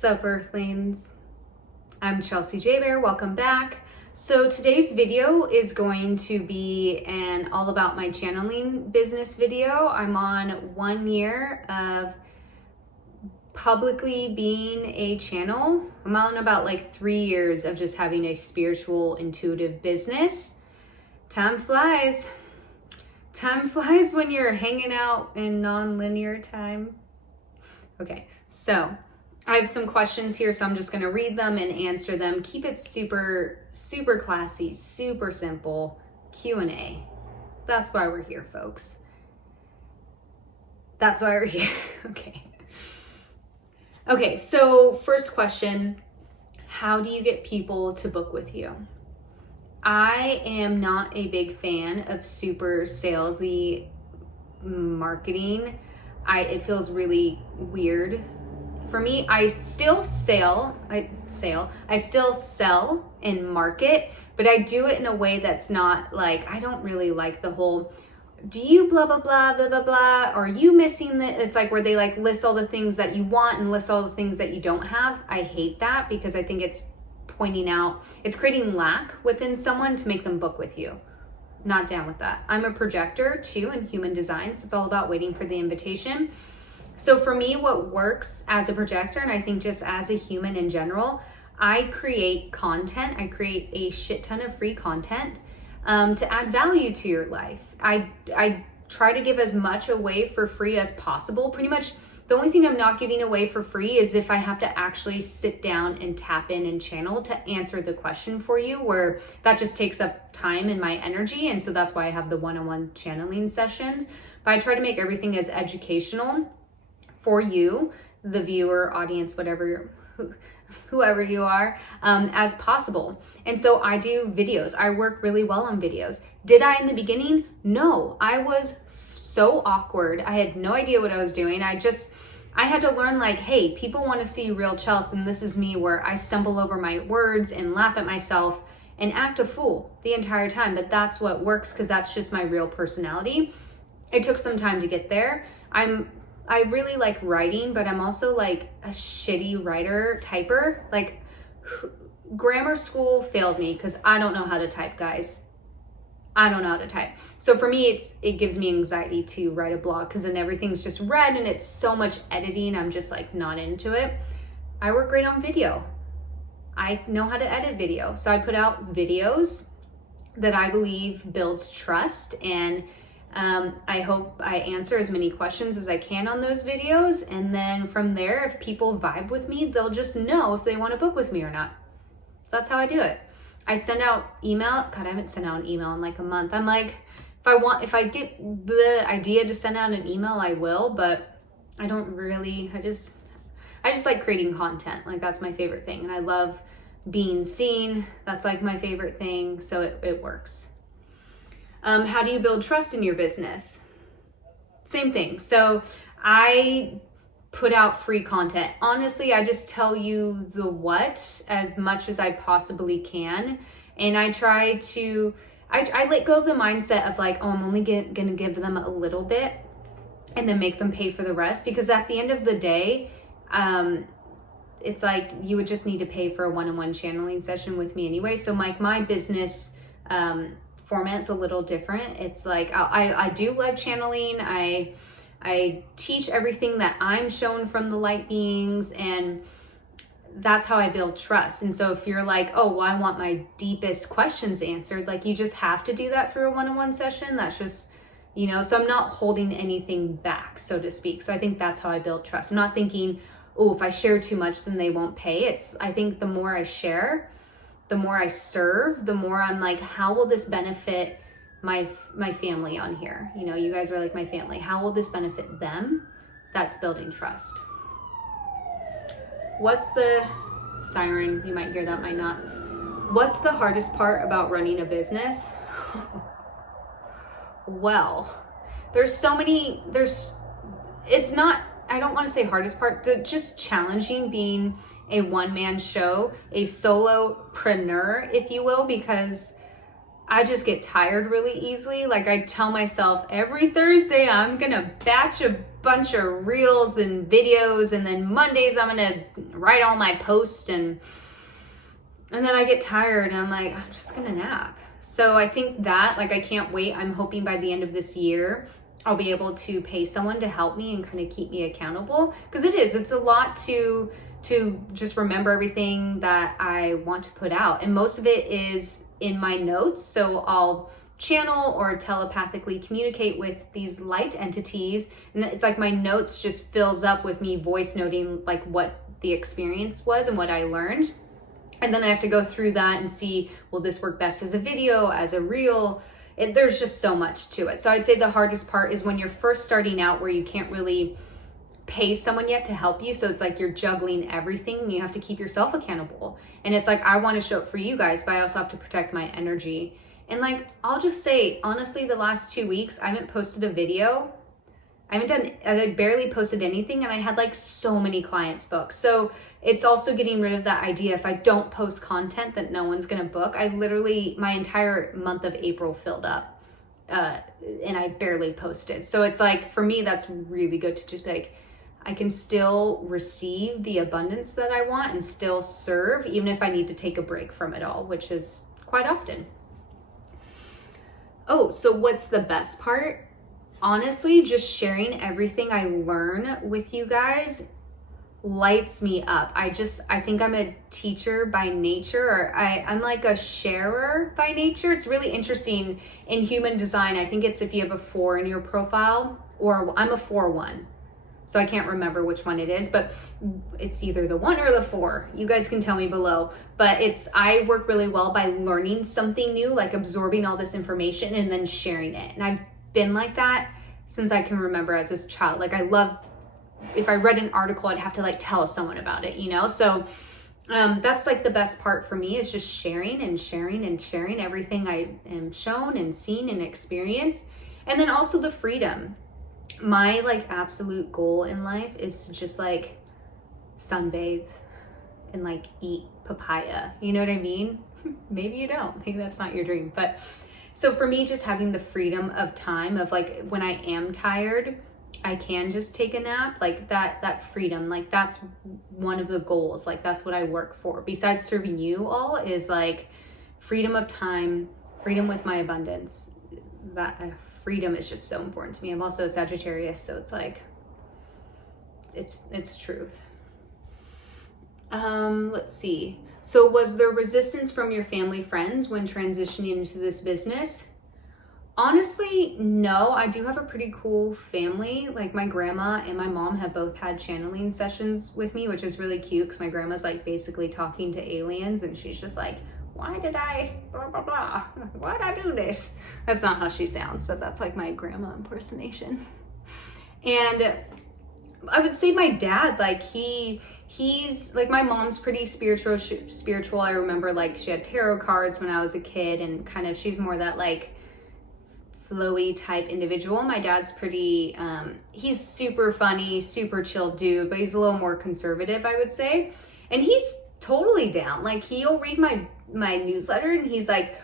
Sup Earthlings, I'm Chelsea J. Bear, welcome back. So today's video is going to be an all about my channeling business video. I'm on 1 year of publicly being a channel. I'm on about like 3 years of just having a spiritual, intuitive business. Time flies. Time flies when you're hanging out in non-linear time. Okay, so I have some questions here, so I'm just going to read them and answer them. Keep it super, super classy, super simple. Q&A. That's why we're here, folks. That's why we're here. Okay, so first question, how do you get people to book with you? I am not a big fan of super salesy marketing. It feels really weird. For me, I still sell and market, but I do it in a way that's not like, I don't really like the whole, do you blah, blah, blah, blah, blah, blah, are you missing the, it's like where they like list all the things that you want and list all the things that you don't have. I hate that because I think it's pointing out, it's creating lack within someone to make them book with you. Not down with that. I'm a projector too in human design, so it's all about waiting for the invitation. So for me, what works as a projector, and I think just as a human in general, I create content. I create a shit ton of free content to add value to your life. I try to give as much away for free as possible. Pretty much the only thing I'm not giving away for free is if I have to actually sit down and tap in and channel to answer the question for you, where that just takes up time and my energy. And so that's why I have the one-on-one channeling sessions. But I try to make everything as educational for you, the viewer, audience, whoever you are, as possible. And so I do videos. I work really well on videos. Did I in the beginning? No, I was so awkward. I had no idea what I was doing. I had to learn like, hey, people want to see real Chelsea, and this is me where I stumble over my words and laugh at myself and act a fool the entire time. But that's what works because that's just my real personality. It took some time to get there. I really like writing, but I'm also like a shitty writer typer. Like grammar school failed me because I don't know how to type, guys. I don't know how to type. So for me, it gives me anxiety to write a blog because then everything's just read and it's so much editing. I'm just like not into it. I work great on video. I know how to edit video. So I put out videos that I believe builds trust, and I hope I answer as many questions as I can on those videos. And then from there, if people vibe with me, they'll just know if they want to book with me or not. That's how I do it. I send out email. God, I haven't sent out an email in like a month. I'm like, if I get the idea to send out an email, I will, but I don't really, I just like creating content. Like that's my favorite thing. And I love being seen. That's like my favorite thing. So it works. How do you build trust in your business? Same thing. So I put out free content. Honestly, I just tell you the what as much as I possibly can. And I try to, I let go of the mindset of like, oh, I'm only gonna give them a little bit and then make them pay for the rest. Because at the end of the day, it's like you would just need to pay for a one-on-one channeling session with me anyway. So like my business, format's a little different. It's like I do live channeling. I teach everything that I'm shown from the light beings, and that's how I build trust. And so if you're like, oh, well, I want my deepest questions answered, like you just have to do that through a one-on-one session. That's just, so I'm not holding anything back, so to speak. So I think that's how I build trust. I'm not thinking, oh, if I share too much, then they won't pay. I think the more I share, the more I serve, the more I'm like, how will this benefit my family on here? You guys are like my family. How will this benefit them? That's building trust. What's the siren? You might hear that, might not. What's the hardest part about running a business? Well, it's not, I don't want to say hardest part, just challenging being a one-man show, a solopreneur, if you will, because I just get tired really easily. Like I tell myself every Thursday, I'm gonna batch a bunch of reels and videos, and then Mondays I'm gonna write all my posts, and then I get tired and I'm like, I'm just gonna nap. So I think that, like, I can't wait. I'm hoping by the end of this year, I'll be able to pay someone to help me and kind of keep me accountable. Because it's a lot to just remember everything that I want to put out. And most of it is in my notes. So I'll channel or telepathically communicate with these light entities. And it's like my notes just fills up with me voice noting like what the experience was and what I learned. And then I have to go through that and see, will this work best as a video, as a reel? There's just so much to it. So I'd say the hardest part is when you're first starting out, where you can't really pay someone yet to help you. So it's like you're juggling everything and you have to keep yourself accountable. And it's like, I want to show up for you guys, but I also have to protect my energy. And like, I'll just say, honestly, the last 2 weeks, I haven't posted a video. I barely posted anything, and I had like so many clients booked. So it's also getting rid of that idea, if I don't post content, that no one's gonna book. I literally, my entire month of April filled up, and I barely posted. So it's like, for me, that's really good to just be like, I can still receive the abundance that I want and still serve, even if I need to take a break from it all, which is quite often. Oh, so what's the best part? Honestly, just sharing everything I learn with you guys lights me up. I think I'm a teacher by nature, or I'm like a sharer by nature. It's really interesting in human design. I think it's if you have a 4 in your profile, or I'm a 4-1. So I can't remember which one it is, but it's either the 1 or the 4. You guys can tell me below. But I work really well by learning something new, like absorbing all this information and then sharing it. And I've been like that since I can remember as this child. Like I love, if I read an article, I'd have to like tell someone about it, you know? So that's like the best part for me, is just sharing and sharing and sharing everything I am shown and seen and experienced. And then also the freedom. My like absolute goal in life is to just like sunbathe and like eat papaya. You know what I mean? Maybe you don't. Maybe that's not your dream. But so for me, just having the freedom of time, of like when I am tired, I can just take a nap, like that freedom, like that's one of the goals. Like that's what I work for. Besides serving you all, is like freedom of time, freedom with my abundance. That freedom is just so important to me. I'm also a Sagittarius, so it's like, it's truth. Let's see. So was there resistance from your family, friends when transitioning into this business? Honestly, no. I do have a pretty cool family. Like my grandma and my mom have both had channeling sessions with me, which is really cute, because my grandma's like basically talking to aliens, and she's just like, why did I blah, blah, blah? Why did I do this? That's not how she sounds, but that's like my grandma impersonation. And I would say my dad, like he's like, my mom's pretty spiritual. I remember like she had tarot cards when I was a kid, and kind of, she's more that like flowy type individual. My dad's pretty, he's super funny, super chill dude, but he's a little more conservative, I would say. And he's totally down. Like he'll read my newsletter and he's like,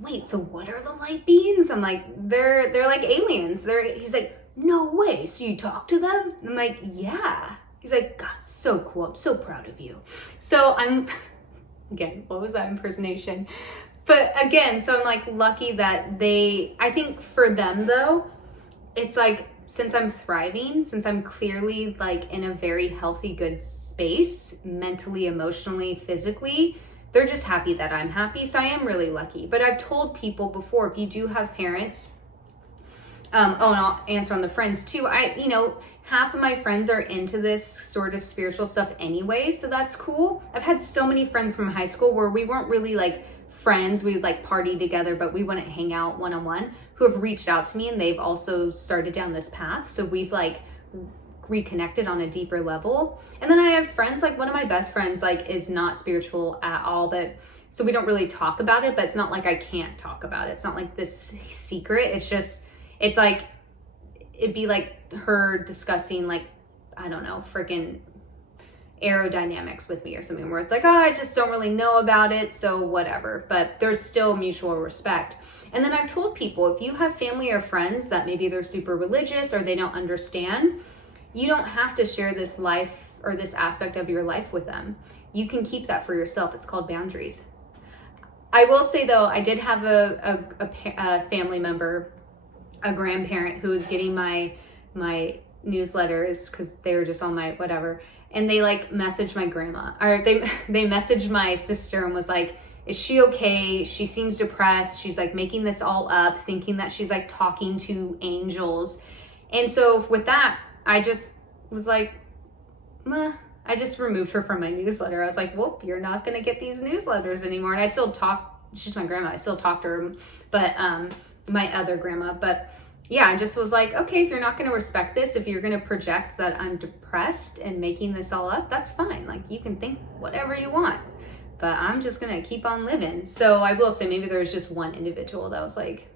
wait, so what are the light beings? I'm like, they're like aliens. He's like, no way. So you talk to them? I'm like, yeah. He's like, God, so cool. I'm so proud of you. So I'm, again, what was that impersonation? But again, so I'm like lucky that I think for them though, it's like, since I'm thriving, since I'm clearly like in a very healthy, good space, mentally, emotionally, physically, they're just happy that I'm happy. So I am really lucky. But I've told people before, if you do have parents, and I'll answer on the friends too. Half of my friends are into this sort of spiritual stuff anyway, so that's cool. I've had so many friends from high school where we weren't really like friends. We would like party together, but we wouldn't hang out one-on-one, who have reached out to me, and they've also started down this path. So we've like reconnected on a deeper level. And then I have friends, like one of my best friends like is not spiritual at all, but so we don't really talk about it, but it's not like I can't talk about it. It's not like this secret. It's like, it'd be like her discussing like, I don't know, freaking aerodynamics with me or something where it's like, oh, I just don't really know about it, so whatever. But there's still mutual respect. And then I've told people, if you have family or friends that maybe they're super religious or they don't understand, you don't have to share this life or this aspect of your life with them. You can keep that for yourself. It's called boundaries. I will say though, I did have a family member, a grandparent who was getting my newsletters because they were just on my whatever, and they like messaged my grandma, or they messaged my sister and was like, is she okay? She seems depressed. She's like making this all up, thinking that she's like talking to angels. And so with that, I just was like, meh. I just removed her from my newsletter. I was like, whoop, you're not going to get these newsletters anymore. And I still talk, she's my grandma. I still talk to her, but my other grandma. But yeah, I just was like, okay, if you're not going to respect this, if you're going to project that I'm depressed and making this all up, that's fine. Like, you can think whatever you want, but I'm just going to keep on living. So I will say maybe there was just one individual that was like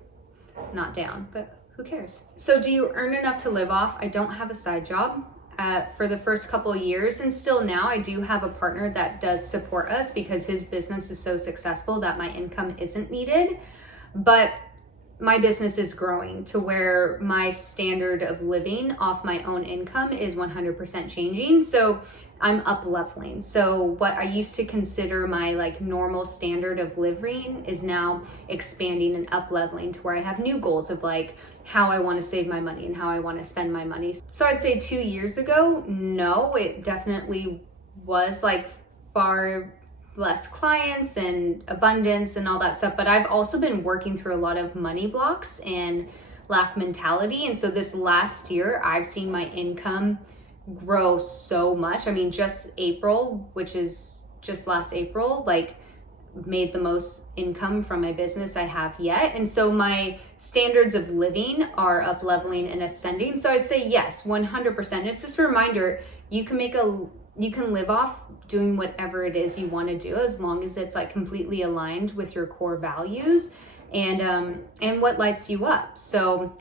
not down, but who cares? So do you earn enough to live off? I don't have a side job. For the first couple of years, and still now, I do have a partner that does support us because his business is so successful that my income isn't needed. But my business is growing to where my standard of living off my own income is 100% changing. So I'm up leveling. So what I used to consider my like normal standard of living is now expanding and up leveling to where I have new goals of like how I want to save my money and how I want to spend my money. So I'd say 2 years ago, no, it definitely was like far less clients and abundance and all that stuff. But I've also been working through a lot of money blocks and lack mentality. And so this last year, I've seen my income grow so much. I mean, just April, which is just last April, like made the most income from my business I have yet. And so my standards of living are up leveling and ascending. So I'd say yes, 100%. It's this reminder, you can live off doing whatever it is you want to do as long as it's like completely aligned with your core values and what lights you up. So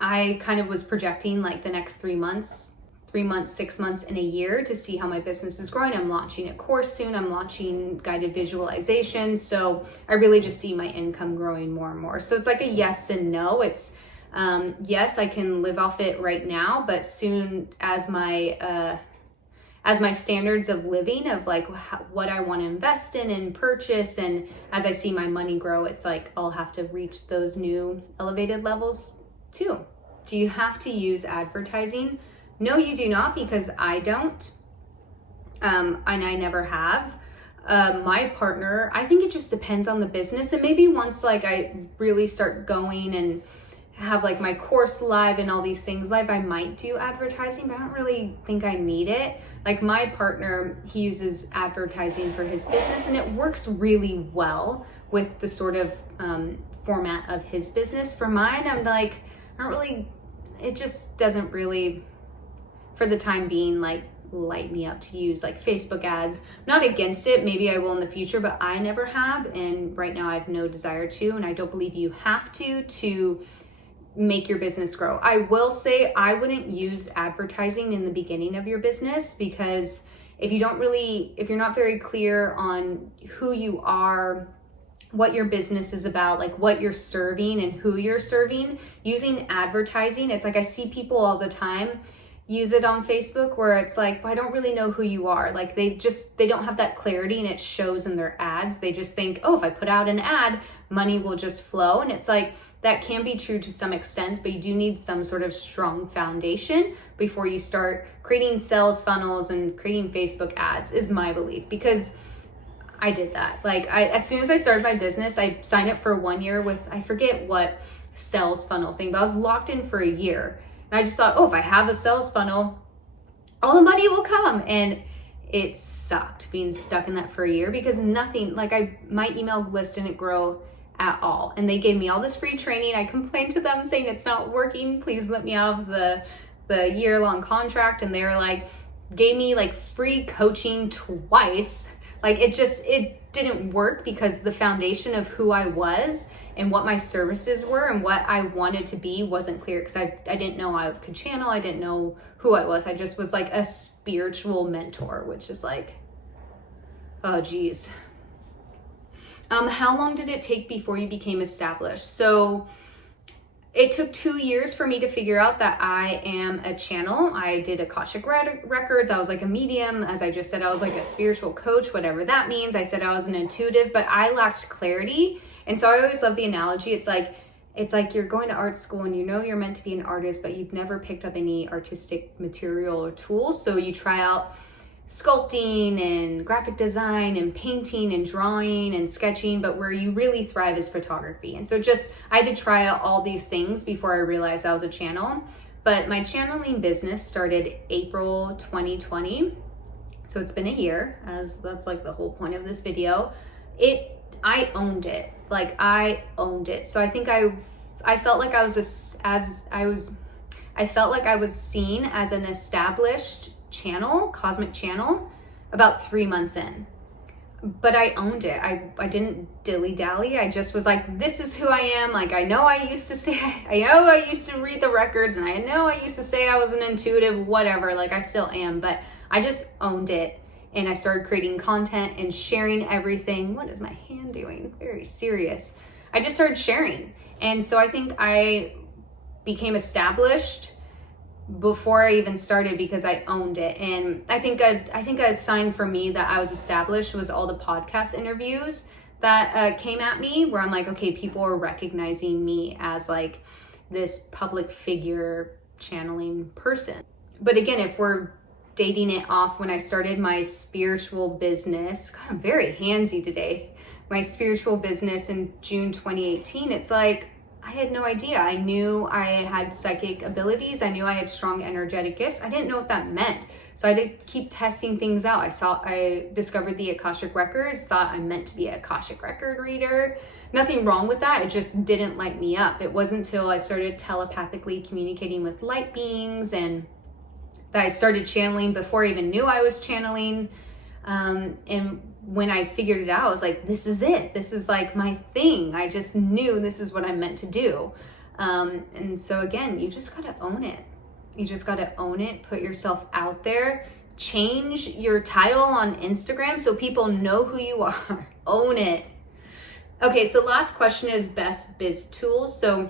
I kind of was projecting like the next 3 months, 6 months, and a year to see how my business is growing. I'm launching a course soon. I'm launching guided visualization. So I really just see my income growing more and more. So it's like a yes and no. It's yes, I can live off it right now, but soon as my standards of living of like what I want to invest in and purchase, and as I see my money grow, it's like I'll have to reach those new elevated levels too. Do you have to use advertising? No, you do not, because I don't, and I never have. My partner, I think it just depends on the business, and maybe once like I really start going and have like my course live and all these things live, I might do advertising, but I don't really think I need it. Like my partner, he uses advertising for his business and it works really well with the sort of format of his business. For mine, I'm like, I don't really, it just doesn't really, for the time being, like light me up to use like Facebook ads. I'm not against it, maybe I will in the future, but I never have, and right now I have no desire to, and I don't believe you have to make your business grow. I will say I wouldn't use advertising in the beginning of your business, because if you're not very clear on who you are, what your business is about, like what you're serving and who you're serving, using advertising, it's like I see people all the time use it on Facebook where it's like, well, I don't really know who you are. Like they don't have that clarity, and it shows in their ads. They just think, oh, if I put out an ad, money will just flow. And it's like, that can be true to some extent, but you do need some sort of strong foundation before you start creating sales funnels and creating Facebook ads, is my belief, because I did that. Like as soon as I started my business, I signed up for 1 year with, I forget what sales funnel thing, but I was locked in for a year. And I just thought, oh, if I have a sales funnel, all the money will come. And it sucked being stuck in that for a year, because nothing, like my email list didn't grow at all. And they gave me all this free training. I complained to them saying it's not working. Please let me out of the year-long contract. And they were like, gave me like free coaching twice. Like it didn't work, because the foundation of who I was and what my services were and what I wanted to be wasn't clear, because I didn't know I could channel. I didn't know who I was. I just was like a spiritual mentor, which is like, oh geez. How long did it take before you became established? So it took 2 years for me to figure out that I am a channel. I did Akashic Records. I was like a medium. As I just said, I was like a spiritual coach, whatever that means. I said I was an intuitive, but I lacked clarity. And so I always love the analogy. It's like you're going to art school and you know you're meant to be an artist, but you've never picked up any artistic material or tools. So you try out sculpting and graphic design and painting and drawing and sketching, but where you really thrive is photography. And so I had to try out all these things before I realized I was a channel. But my channeling business started April 2020. So it's been a year, as that's like the whole point of this video. I owned it. Like I owned it. So I think I felt like I felt like I was seen as an established channel, cosmic channel, about 3 months in. But I owned it. I didn't dilly-dally. I just was like, this is who I am. Like, I know I used to read the records, and I know I used to say I was an intuitive, whatever, like I still am, but I just owned it. And I started creating content and sharing everything. What is my hand doing? Very serious. I just started sharing. And so I think I became established before I even started because I owned it. And I think a sign for me that I was established was all the podcast interviews that came at me, where I'm like, okay, people are recognizing me as like this public figure channeling person. But again, if we're dating it off when I started my spiritual business, God, I'm very handsy today, my spiritual business in June 2018, it's like, I had no idea. I knew I had psychic abilities. I knew I had strong energetic gifts. I didn't know what that meant. So I had to keep testing things out. I discovered the Akashic Records, thought I meant to be an Akashic Record reader. Nothing wrong with that. It just didn't light me up. It wasn't until I started telepathically communicating with light beings and that I started channeling before I even knew I was channeling. And when I figured it out, I was like, this is it. This is like my thing. I just knew this is what I'm meant to do. And so again, you just got to own it. You just got to own it. Put yourself out there. Change your title on Instagram so people know who you are. Own it. Okay, so last question is best biz tools. So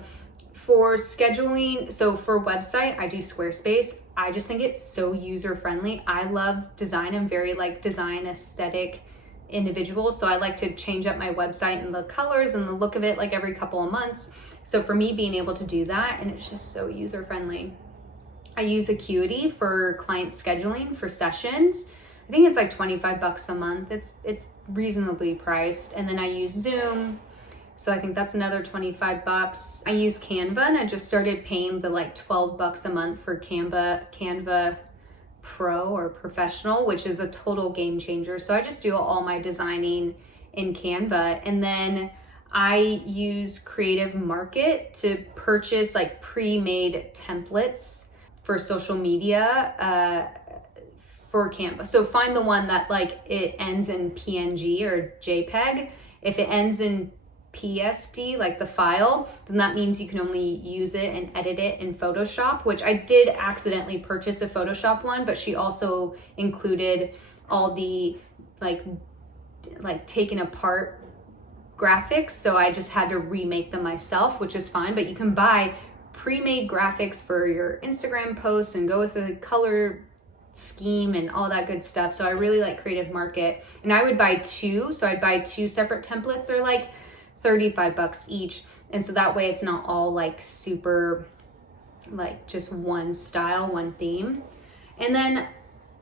for scheduling, so for website, I do Squarespace. I just think it's so user friendly. I love design. I'm very like design aesthetic individual. So I like to change up my website and the colors and the look of it like every couple of months. So for me, being able to do that, and it's just so user friendly. I use Acuity for client scheduling for sessions. I think it's like $25 a month. It's reasonably priced. And then I use Zoom. So I think that's another $25. I use Canva, and I just started paying the like $12 a month for Canva Pro or Professional, which is a total game changer. So I just do all my designing in Canva. And then I use Creative Market to purchase like pre-made templates for social media for Canva. So find the one that like it ends in PNG or JPEG. If it ends in PSD, like the file, then that means you can only use it and edit it in Photoshop, which I did accidentally purchase a Photoshop one, but she also included all the like taken apart graphics. So I just had to remake them myself, which is fine, but you can buy pre-made graphics for your Instagram posts and go with the color scheme and all that good stuff. So I really like Creative Market, and I would buy two. So I'd buy two separate templates. They're like $35 each. And so that way it's not all like super like just one style, one theme. And then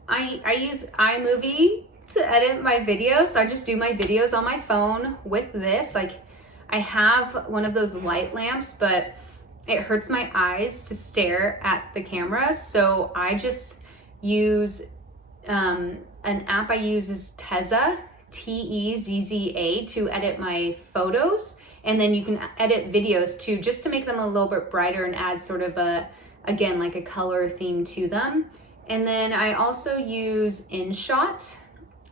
I use iMovie to edit my videos. So I just do my videos on my phone with this. Like I have one of those light lamps, but it hurts my eyes to stare at the camera. So I just use an app I use is Tezza, Tezza, to edit my photos. And then you can edit videos too, just to make them a little bit brighter and add sort of again, like a color theme to them. And then I also use InShot,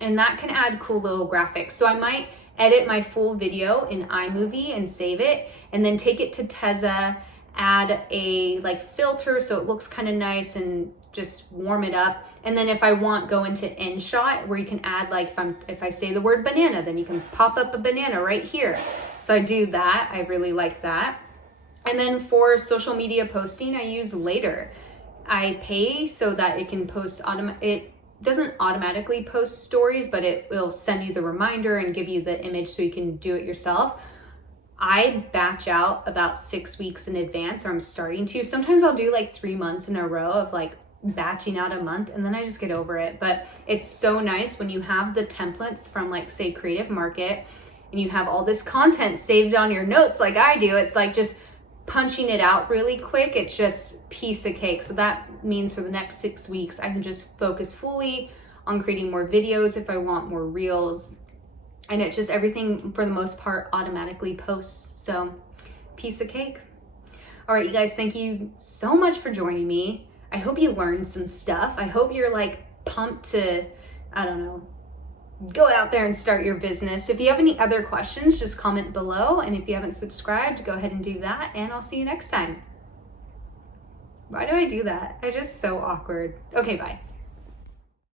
and that can add cool little graphics. So I might edit my full video in iMovie and save it, and then take it to Tezza, add a like filter so it looks kind of nice and just warm it up. And then if I want, go into InShot where you can add like if I say the word banana, then you can pop up a banana right here. So I do that. I really like that. And then for social media posting, I use Later. I pay so that it can post it doesn't automatically post stories, but it will send you the reminder and give you the image so you can do it yourself. I batch out about 6 weeks in advance, or I'm starting to. Sometimes I'll do like 3 months in a row of like batching out a month, and then I just get over it. But it's so nice when you have the templates from like say Creative Market and you have all this content saved on your notes like I do. It's like just punching it out really quick. It's just piece of cake. So that means for the next 6 weeks, I can just focus fully on creating more videos if I want more reels. And it just everything for the most part automatically posts. So piece of cake. All right, you guys, thank you so much for joining me. I hope you learned some stuff. I hope you're like pumped to, I don't know, go out there and start your business. If you have any other questions, just comment below. And if you haven't subscribed, go ahead and do that. And I'll see you next time. Why do I do that? I'm just so awkward. Okay, bye.